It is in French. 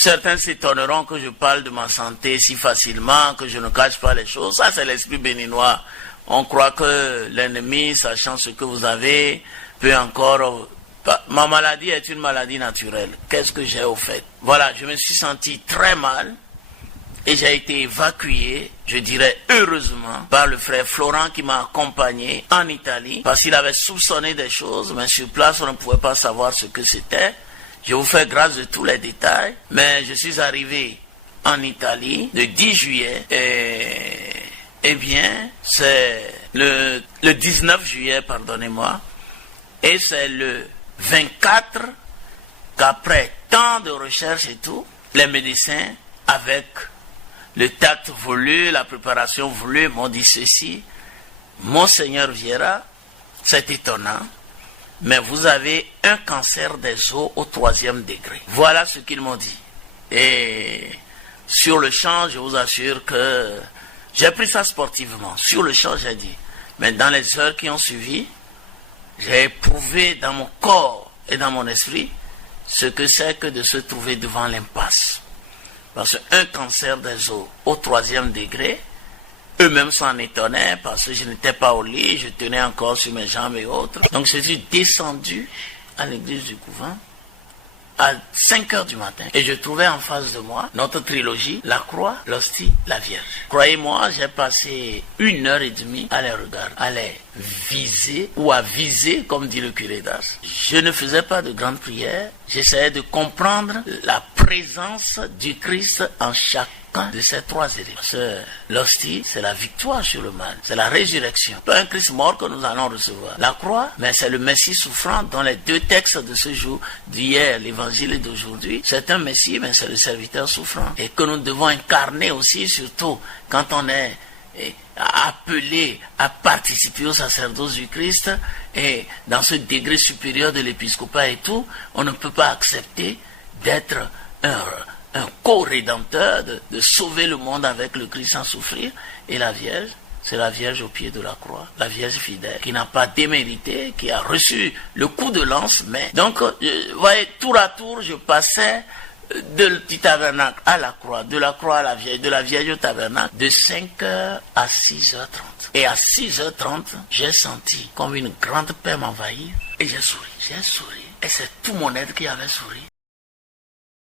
Certains s'étonneront que je parle de ma santé si facilement, que je ne cache pas les choses. Ça, c'est l'esprit béninois. On croit que l'ennemi, sachant ce que vous avez, peut encore... Ma maladie est une maladie naturelle. Qu'est-ce que j'ai au fait? Voilà, je me suis senti très mal et j'ai été évacué, je dirais heureusement, par le frère Florent qui m'a accompagné en Italie parce qu'il avait soupçonné des choses, mais sur place, on ne pouvait pas savoir ce que c'était. Je vous fais grâce de tous les détails, mais je suis arrivé en Italie le 10 juillet et bien, c'est le 19 juillet, pardonnez-moi, et c'est le 24 qu'après tant de recherches et tout, les médecins, avec le tact voulu, la préparation voulue, m'ont dit ceci: Monseigneur Vieira, c'est étonnant, mais vous avez un cancer des os au 3e degré. Voilà ce qu'ils m'ont dit. Et sur le champ, je vous assure que j'ai pris ça sportivement. Sur le champ, j'ai dit. Mais dans les heures qui ont suivi, j'ai éprouvé dans mon corps et dans mon esprit ce que c'est que de se trouver devant l'impasse. Parce qu'un cancer des os au 3e degré, eux-mêmes s'en étonnaient parce que je n'étais pas au lit, je tenais encore sur mes jambes et autres. Donc je suis descendu à l'église du couvent à 5 heures du matin. Et je trouvais en face de moi notre trilogie, la croix, l'hostie, la Vierge. Croyez-moi, j'ai passé 1h30 à les regarder, à les viser ou à viser, comme dit le curé d'Ars. Je ne faisais pas de grandes prières, j'essayais de comprendre la présence du Christ en chacun de ces 3 éléments. Parce que l'hostie, c'est la victoire sur le mal, c'est la résurrection. Pas un Christ mort que nous allons recevoir. La croix, mais c'est le Messie souffrant dans les 2 textes de ce jour, d'hier, l'évangile et d'aujourd'hui. C'est un Messie, mais c'est le serviteur souffrant. Et que nous devons incarner aussi, surtout quand on est appelé à participer au sacerdoce du Christ et dans ce degré supérieur de l'épiscopat et tout, on ne peut pas accepter d'être un co-rédempteur, de sauver le monde avec le Christ sans souffrir. Et la Vierge, c'est la Vierge au pied de la croix, la Vierge fidèle, qui n'a pas démérité, qui a reçu le coup de lance, mais donc, vous voyez, tour à tour, je passais du tabernacle à la croix, de la croix à la Vierge, de la Vierge au tabernacle, de 5h à 6h30. Et à 6h30, j'ai senti comme une grande paix m'envahir, et j'ai souri. Et c'est tout mon être qui avait souri.